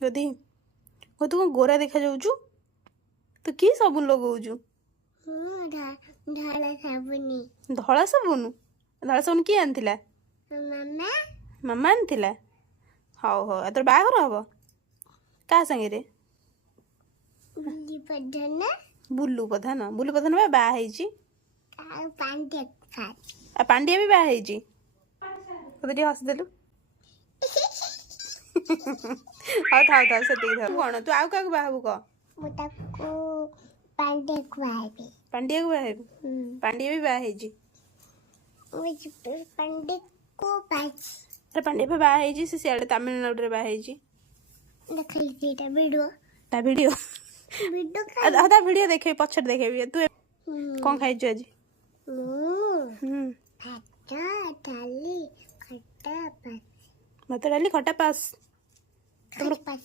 गदी हो तू कौन गोरा देखा जाऊचु तू की साबुन लगाऊचु धला साबुनी धला साबुन किए आनथिला मामा मामा आनथिला हाउ हो तोर बाहागर हबो का संगे रे बुल्ली प्रधान बुल्लू प्रधान बा बाहा ହେଇଛି पांडे फाट आ पांड्या भी बाहा ହେଇଛି तोते टी हस देलु हाउ थाउ सेती था कोन तू आउ का बाहाबू क मोटा को पांडे को आबे पांड्या को बाहाबू पांड्या भी बाहा ହେଇଛି मुझे पांडे को पाच अरे पांड्या पे बाहा ହେଇଛି से सियाड़े तमिलनाडु रे बाहा ହେଇଛି देखली सीटा वीडियो ता वीडियो वीडियो ता वीडियो देखे पछर देखे तू कौन खाइछु आज खट्टा डाली खट्टा पास मत डाली खटा पास खट्टा पास